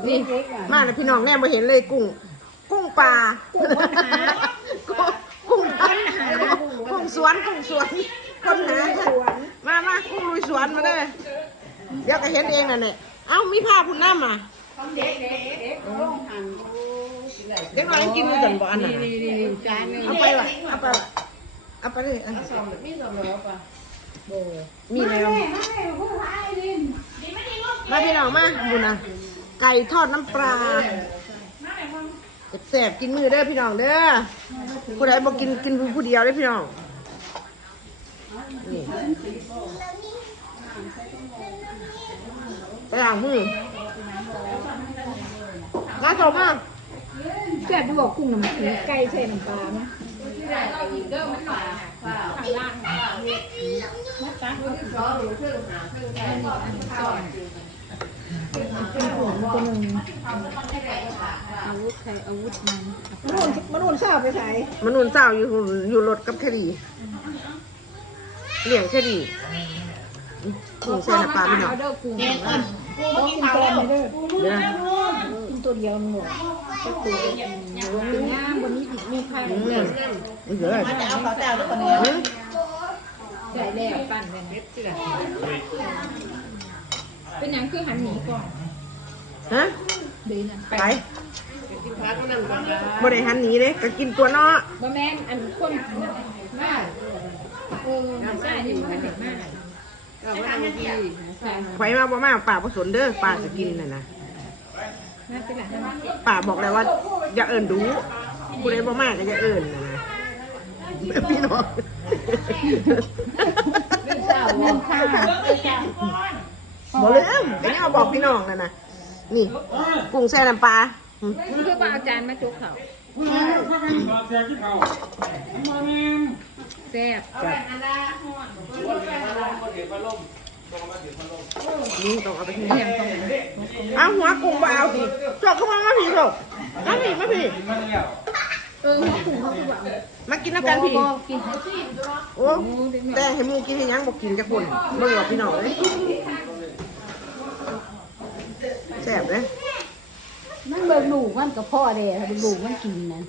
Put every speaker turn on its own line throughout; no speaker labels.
นี่มาแล้วพี่น้องแน่มาเห็นเลยกุ้งปลากุ้งสวนคนหามากุ้งลุยสวนมาเด้อเดี๋ยวก็เห็นเองนั่นแหละเอ้ามีผ้าพุ่นน้ำอ่ะเด็กน้อยกินด้วยกันบ่อันน่ะจานนึงเอาไปเลยมีแล้วมาพี่น้องมาบุญนะไก่ทอดน้ำปลาแสบกินมือเด้อพี่น้องเด้อผู้ใดบอกกินผู้เดียวเด้อพี่น้องนี่ไปล้างมือน่าชมมาก
แซ่บบอกกุ้งน้ำไก่ใส่น้ำปลาไหมอาวุธใครอาวุธมันนุ่นเศร้าไปใส่
มันนุ่นเศร้าอยู่รถกับแคดีเลี้ยงแคดีกุ้งแช่น้ำปลาพี่น้อง
กุ้งตัวนี้เด้อกุ้งตัวเดียวมันหมดก็ตัวน้ำบนนี้ติดมีไข่เยอะ
จะเอาข้าวเจ้าด้วยคนนี้
ใส่แล้วปั่นเป็นเม็ดสิล่ะเป็นอย่างคือหันหนีก่อน
ฮะ
ดีนะ
ไปบริหารหนีเลยก็กินตัวเนาะ
บะแมนอันคนมากใช่นี่มันเด็กมาก
ไฟมาบ่มาป่าผสมเด้อป่าจะกินน่ะนะป่าบอกเลยว่าอย่าเอิญดูผู้ใดบ่มาก็อย่าเอิญน่ะนะพี่น้องบอกเลยก็ยังเอาบอกพี่น้องน่ะนะนี่กุ้งแช่น้ำปลา
มันคือว่าอาจารย์มาจุกเขาแซ่บ
นี่ต้องเอาไปที่นี่เอาหัวกุ้งมาเอาสิจอกเข้ามาพี่จอกมาพี่หัวกุ้งเขาคือว่ามากินน้ำกันพี่โอ้แต่ให้มูกินให้ยังบอกกินจะคนเบื่อพี่น้องเลยแซ่บเลย
มันเบิ่งลูกมันกับพ่อเด้เบิ่งลูกมันกินนั่น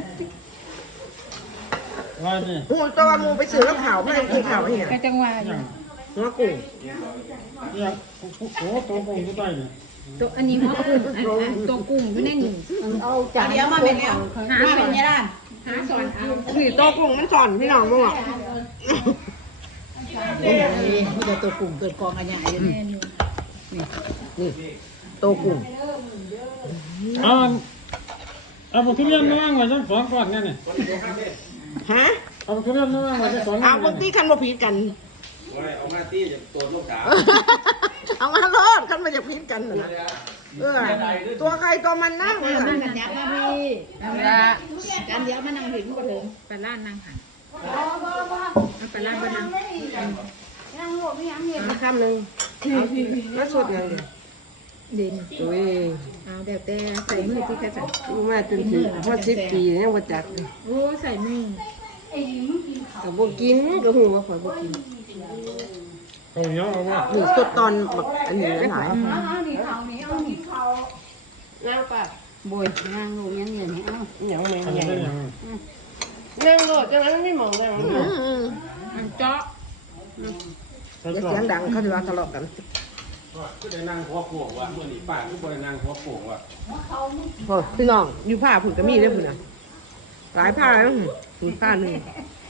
ว่านี่โอ้ตัวมูไปซื้อแล้วข่าวไม่ได้กินข่าวเหี้ย
ก็จังหวะอยู่
หัวกุ้ง
เนี่ยโอ้ตัวกุ้งตัวใต้เนี่ย
ตัวอันนี้หัวกุ้งตัวกุ้งอยู่ในนี่
เอาจานเดียวมาเป็นแล้วหาเป็นยังไง
หาสอนเอา
นี่ตัวกุ้งมันสอนพี่น้องมั้งอ่ะ
นี่จะตัวกลุ่มเกิดกองกันใหญ่
นี่ตัวกุ้ง
เอาทุเรียนมาว่างไว้จังสองก้อนเนี่ย
ฮะ
เอาทุเรียนมาว่างไว้จังสอง
เอาบางทีคันบ่ผิดกัน
เอามาตีจะตัวลูกสาว
เอามาโลดคันมาจะผิดกันนะตัวใครตัวมันนั่งเลย
นั่งกันยับนะพี่การเดียวมานั่งถึงก็ถึง
ไปร้านนั่งหันไปร้านไปนั่ง
มาคำหนึ่งมาสดอย่างเดียว
เด่น
โอ้ย
เอาเดี๋ยวแต่ใส่มือที่กระสับ
มาจนถึงพอ10 ปียังบ่จัก
โอ้ใส่มือ
กับบ่กินกับหูว่าข่อยบ่กิน
เอาเนี้ยเอาว่า
หนูสดตอนแบบอันนี้หลาย
นั่งป่ะบอยนั่งลงยังเนี่ยเอา
อย่างแม่
อันนี้ได้ยัง
นั่งโลดจังนั้นไม่มองเลย
มันเจาะ
เสียงดังเขาจะว่าทะเลาะกัน
ก็ได้นั่งหัวโขกว่ะเมื่อนี้ป้าก็บ่ได้นั่งหัวโขกว่ะ
พี่น้องอยู่ผ้าผุนก็มีได้ผุนอ่ะหลายผ้าแล้วผุนผ้าหนึ่ง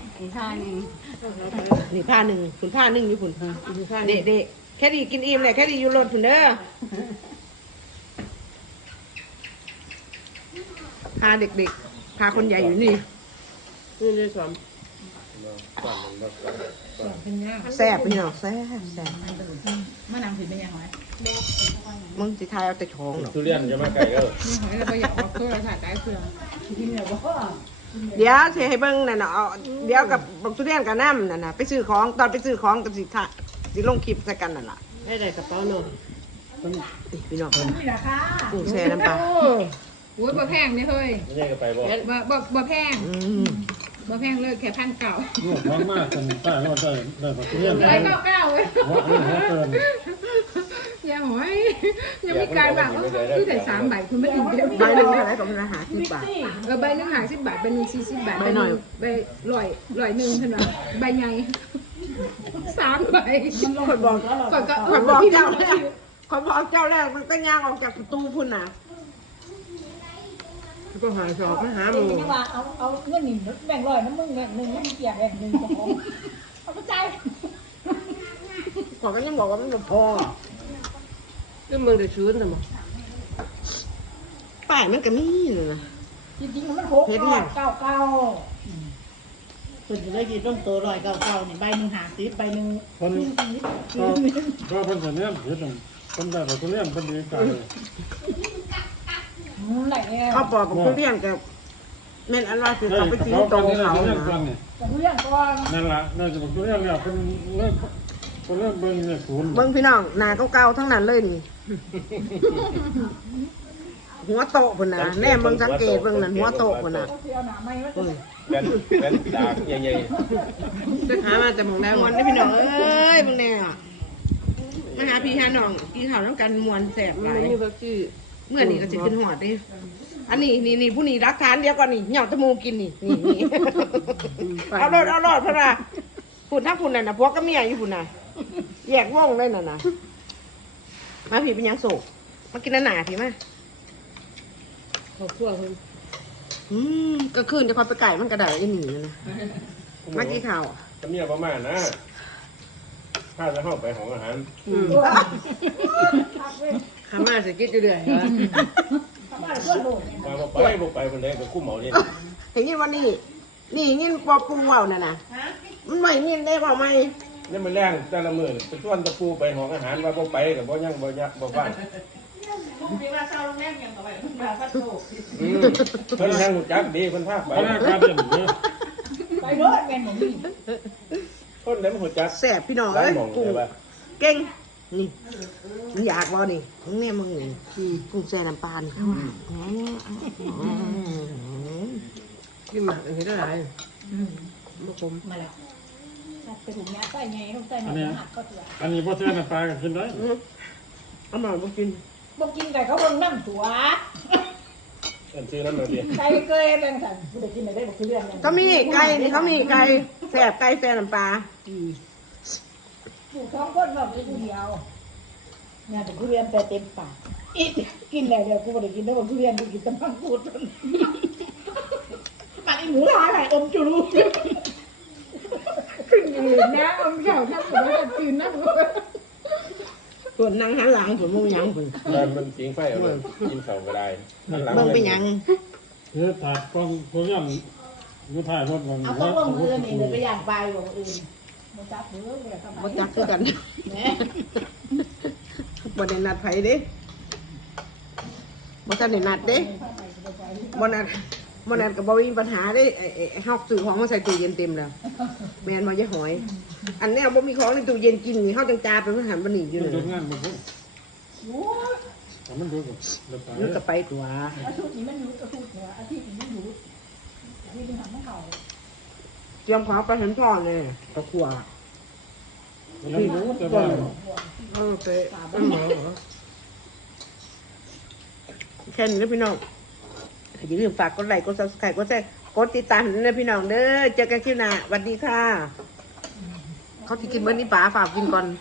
นี่ผ้าหนึ่งผุนผ้าหนึ่งอยู่ผุนเด็กแค่ดีกินอิ่มเลยแค่ดีอยู่รถผุนเด้อพาเด็กๆพาคนใหญ่อยู่นี่เลยสอนแซ่บพี่น้องแซ่บ
มะนาวผิดเป็นยังไง
มึงสิทายเอาแต่ท้องหรอ
ทุเรียนจะมาไก่ก็
นี่หอยเราไปอยากเอาเครื่องถ่ายได้เครื่องที่เหนือบ่
เดี๋ยวเสียให้เบิ้งน่ะเนาะเดี๋ยวกับบักทุเรียนกับน้ำน่ะนะไปซื้อของตอนไปซื้อของกับสิลงคลิปใส่กันน่ะล่ะให้ได้กระเป๋าหนึ่งพี่น้องกุ้งแช่น้ำปลา
โอ้ยบ่แพงนี่เฮ้ย
ไม่ใช่ก็ไปบ่
บ่แพงบ่แพงเลยแค่พันเก่า
ลูกมากๆกันใต้ก็ได้ทุเรียน
199เว้ย
ว่าอันนี้เกิน
อย่าหอยยังมีการแบบว่าคือแต่3 ใบคุณไม่กินเยอะ
ใบหนึ่งเท่าไหร่ก็เป็นอาหาร10 บาท
ใบหนึ่ง50 บาทใบหนึ่ง40 บาท
ใบหน่อย
ใบร้อยหนึ่งเท่านั้นใบใหญ่3 ใบ
คนบอก
ก่อนก็
คนบอกเจ้าแรกคนบอกเจ้าแรกมันก็ย่างออกจากประตูพุ่นน่ะก็หาชอบมาหาหมู
นี่ว่าเอาเงินหนึ่งแบ่งร้อยน้ำมึงแบ่งหนึ่งน้ำเกียร์แบ่งหนึ่งของเอาไปจ่าย
ขอก็ยังบอกว่ามันบ่พอ
ก็มึงจะชื้นทำไม
ป้ายมันก็มีเลยนะ
จริงๆมัน6 9
คนจะได้กินต้มโต199เนี่ยใบหนึ่ง50ใบหนึ่ง
คนก็เพิ่นจะเนี่ยเฮ็ดนั่นเพิ่นได้ทุเรียนเพิ่นดีใจ
ไหนเนี่ย
ข้าวปอกกับทุเรียนกับแม่นอันว่าคือเขาไปกินโตเขา
เรียน
นะ
ก่อนนี่
แต่เรื่องก่อน
นั่นล่ะน่าจะบอกทุเรียนแล้วเพิ่นเริ่มเบิ่งเนี่ยศูนย์
เบิ่งพี่น้องหน้าเก่าๆทั้งนั้นเลยนี่ หัวโตพุ่นน่ะแน่เบิ่งสังเกตเบิ่งนั่นหัวโตพุ่นน่ะ
ก็คือเอาหนาไม้มา
เป็นดากใหญ่
จะหามาแต่มองได้หม
มว
ด
นได้พี่น้องเอ้ยเบิ่งแน่อะมาหาพี่หาน้องกินข้าวน้ำกันมวนแสบห
มัน
ลาย
ไม่มีพักชื่อ
เมื่อนี้ก็สิขึ้นหอดเดิอันนี้นี่ผู้นี้รักฐานเดียวก่อนนี่เหย่าตะมูกินนี่เอารอดเพราะว่าพุ่นทั้งพุ่นนั่นน่ะพวกก็เมียอยู่พุ่นน่ะแยกว่องเลยน่ะนะมาพี่เป็นหยังโศกมากินหนาพี่มา
ขอบคุณคุณ
ก็คืนจะคอยไปไก่มันกระดาษไอ้หนีนะ
ๆ
มากี่ข่าว
จะมีประมาณนะถ้าจะเข้าไปของอาหาร
ขามาจะกินอยู่เรื่อย
มาบ่ไปคนใดก็คุ้มเอาเนี่ย
เห็นยินวันนี้นี่ยินปอปรุงว่าวน่ะนะมันไม่ยินได้เปล่าไหม
นี่มันแรงแต่ละมื้อไปชวนตะปูไปของอาหารว่าบ่ไปก็บ่ยังบ่ยักบ่ฟังเพิ่นแฮงรู้จักดีเพิ่นพาไป
พนักงานเด่นเด้อ
ไปรถแม่หนูนี่
คนไหนมันรู้จัก
แสบพี่น้อง
หลาย
เอ้ย
หม่อง
กุ้ง
ใช่ป่ะ
เก่งนี่มึงอยากบ่นี่มึงเนี่ยมึงนี่กุ้งแซ่น้ำปลานี่
กินหมากอันนี้ได้หลาย
มาแล้วไปถุงยาใส่ไงต้องใส่หนักก็ตัว
อันนี้บ่แท้น้ำปลาก็กินได้
เอามาบ่กิน
บอกกินไก่เขาเบิ่งน้ำตัว
อันซื้อนั้นมาดิ
ไก่เกยเป็นสันกูได้กินได้บอกคือเรื่อง
เขามีไก่นี่เขามีไก่แซ่บไก่แซ่น้ำปลา
ถูกท้องก้นแบบกูเดียวเนี่ยแต่กูเรียนแต่เต็มปากอีกินแล้วเดี๋ยวกูไม่ได้กินแล้วบอกกูเรียนกูกินแต่มังคุดปากอีหมูลายอมจุลูขึ้นยืนนะอมเข่าทับหัวจืนนะ
ส่วนนางหันหลังส่วนมึงยังพุ่น
แล้วมันปิงไฟเอาเลยกินข้าวก็ได้นั่นหลัง
เบิ่งไปยัง
เฮ็ดถาดก่อนทุเรียนอยู่ท้ายรถมัน
เอาต้องลงมือนี่ไปอย่างไปบอกอื่นมันจับมือเลยครับ
บ่จักคือกันบ่ได้นัดไผเด้บ่ทันได้นัดเด้บ่นัดก็บ่มีปัญหาเด้ไอ้เฮาซื้อของมาใส่ตู้เย็นเต็มแล้วแม่นบ่ยายหอย อันแนวบ่มีของในตู้เย็นกินนี่เฮาจังจาไปเพิ่นหันบ่หนีอยู่
มัน
เล
ดู
ย
งานบ่พุ่นแต่มันดูกับเดี๋ยวไป
มันก็ไปตัว
อาทิตย์นี้มันรู้อาทิตย์เนี่ยอาทิตย์นี้มันรู้อาทิตย์นี้ทำให้เขา
เตรียมของไปเห็นพ่อเลยตะขัว
แล้วรู้แต่ว่า
ไปหมอแค่นี้นะพี่น้องอย่าลืมฝากกดไลค์กด Subscribe กดแชร์กดติดตามนะพี่น้องเด้อเจอกันคลิปหน้าสวัสดีค่ะเขาที่กินเมื่อนี้ป๋าฝากกินก่อน